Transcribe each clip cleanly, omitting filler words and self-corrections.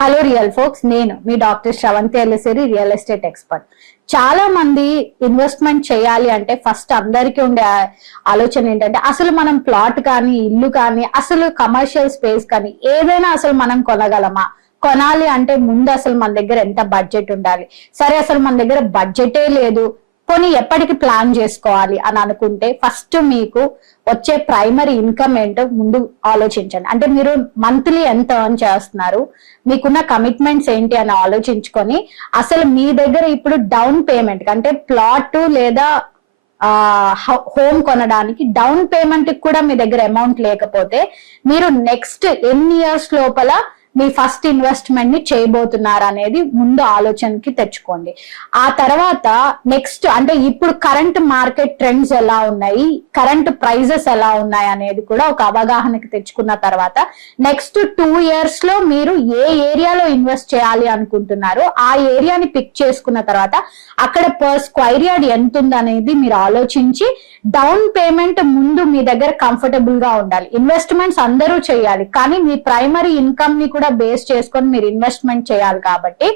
Hello real folks, నేను మీ doctor Sravanthi Yellasiri, real estate expert. చాలా మంది ఇన్వెస్ట్మెంట్ చేయాలి అంటే ఫస్ట్ అందరికీ ఉండే ఆలోచన ఏంటంటే అసలు మనం ప్లాట్ కానీ ఇల్లు కానీ అసలు కమర్షియల్ స్పేస్ కానీ ఏదైనా అసలు మనం కొనగలమా, కొనాలి అంటే ముందు అసలు మన దగ్గర ఎంత బడ్జెట్ ఉండాలి, సరే అసలు మన దగ్గర బడ్జెటే లేదు పోనీ ఎప్పటికి ప్లాన్ చేసుకోవాలి అని అనుకుంటే ఫస్ట్ మీకు వచ్చే ప్రైమరీ ఇన్కమ్ ఏంటో ముందు ఆలోచించండి. అంటే మీరు మంత్లీ ఎంత ఎర్న్ చేస్తున్నారు, మీకున్న కమిట్మెంట్స్ ఏంటి అని ఆలోచించుకొని అసలు మీ దగ్గర ఇప్పుడు డౌన్ పేమెంట్ అంటే ప్లాట్ లేదా హోమ్ కొనడానికి డౌన్ పేమెంట్ కూడా మీ దగ్గర అమౌంట్ లేకపోతే మీరు నెక్స్ట్ ఎన్ని ఇయర్స్ లోపల మీ ఫస్ట్ ఇన్వెస్ట్మెంట్ ని చేయబోతున్నారు అనేది ముందు ఆలోచనకి తెచ్చుకోండి. ఆ తర్వాత నెక్స్ట్ అంటే ఇప్పుడు కరెంట్ మార్కెట్ ట్రెండ్స్ ఎలా ఉన్నాయి, కరెంట్ ప్రైజెస్ ఎలా ఉన్నాయి అనేది కూడా ఒక అవగాహనకి తెచ్చుకున్న తర్వాత నెక్స్ట్ 2 years లో మీరు ఏ ఏరియాలో ఇన్వెస్ట్ చేయాలి అనుకుంటున్నారో ఆ ఏరియాని పిక్ చేసుకున్న తర్వాత అక్కడ పర్ స్క్వైర్ యార్డ్ ఎంత ఉంది అనేది మీరు ఆలోచించి డౌన్ పేమెంట్ ముందు మీ దగ్గర కంఫర్టబుల్ గా ఉండాలి. ఇన్వెస్ట్మెంట్స్ అందరూ చేయాలి కానీ మీ ప్రైమరీ ఇన్కమ్ ని కూడా బేస్ చేసుకొని మీరు ఇన్వెస్ట్మెంట్ చేయాలి కాబట్టి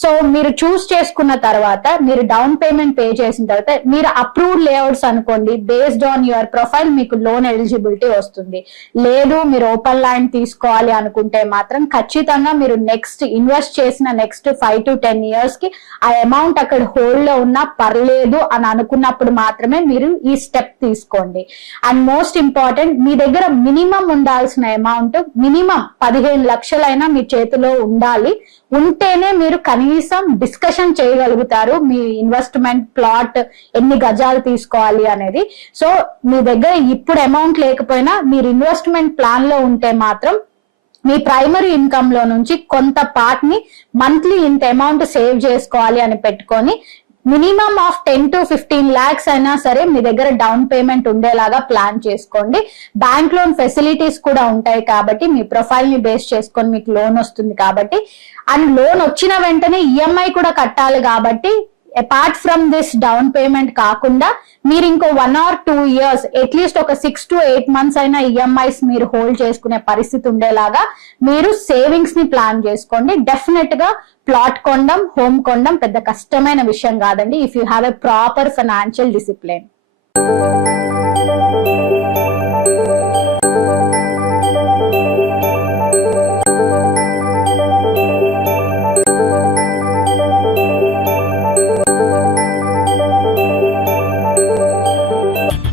సో మీరు చూస్ చేసుకున్న తర్వాత మీరు డౌన్ పేమెంట్ పే చేసిన తర్వాత మీరు అప్రూవ్డ్ లేఅవుట్స్ అనుకోండి, బేస్డ్ ఆన్ యువర్ ప్రొఫైల్ మీకు లోన్ ఎలిజిబిలిటీ వస్తుంది. లేదు మీరు ఓపెన్ ల్యాండ్ తీసుకోవాలి అనుకుంటే మాత్రం ఖచ్చితంగా మీరు నెక్స్ట్ ఇన్వెస్ట్ చేసిన నెక్స్ట్ 5 to 10 years కి ఆ అమౌంట్ అక్కడ హోల్డ్ లో ఉన్నా పర్లేదు అని అనుకున్నప్పుడు మాత్రమే మీరు ఈ స్టెప్ తీసుకోండి. అండ్ మోస్ట్ ఇంపార్టెంట్, మీ దగ్గర మినిమం ఉండాల్సిన అమౌంట్ మినిమం 15 లక్షలైనా మీ చేతిలో ఉండాలి. ఉంటేనే మీరు కనీసం డిస్కషన్ చేయగలుగుతారు మీ ఇన్వెస్ట్మెంట్ ప్లాట్ ఎన్ని గజాలు తీసుకోవాలి అనేది. సో మీ దగ్గర ఇప్పుడు అమౌంట్ లేకపోయినా మీరు ఇన్వెస్ట్మెంట్ ప్లాన్ లో ఉంటే మాత్రం మీ ప్రైమరీ ఇన్కమ్ లో నుంచి కొంత పార్ట్ ని మంత్లీ ఇంత అమౌంట్ సేవ్ చేసుకోవాలి అని పెట్టుకొని మినిమం ఆఫ్ 10 to 15 lakhs అయినా సరే మీ దగ్గర డౌన్ పేమెంట్ ఉండేలాగా ప్లాన్ చేసుకోండి. బ్యాంక్ లోన్ ఫెసిలిటీస్ కూడా ఉంటాయి కాబట్టి మీ ప్రొఫైల్ ని బేస్ చేసుకొని మీకు లోన్ వస్తుంది కాబట్టి, అండ్ లోన్ వచ్చిన వెంటనే ఈఎంఐ కూడా కట్టాలి కాబట్టి apart from this down payment కాకుండా మీరు ఇంకో 1 or 2 years అట్లీస్ట్ ఒక 6 to 8 months అయినా ఈఎంఐస్ మీరు హోల్డ్ చేసుకునే పరిస్థితి ఉండేలాగా మీరు సేవింగ్స్ ని ప్లాన్ చేసుకోండి. డెఫినెట్ గా ప్లాట్ కొనడం, హోమ్ కొనడం పెద్ద కష్టమైన విషయం కాదండి if you have a proper financial discipline.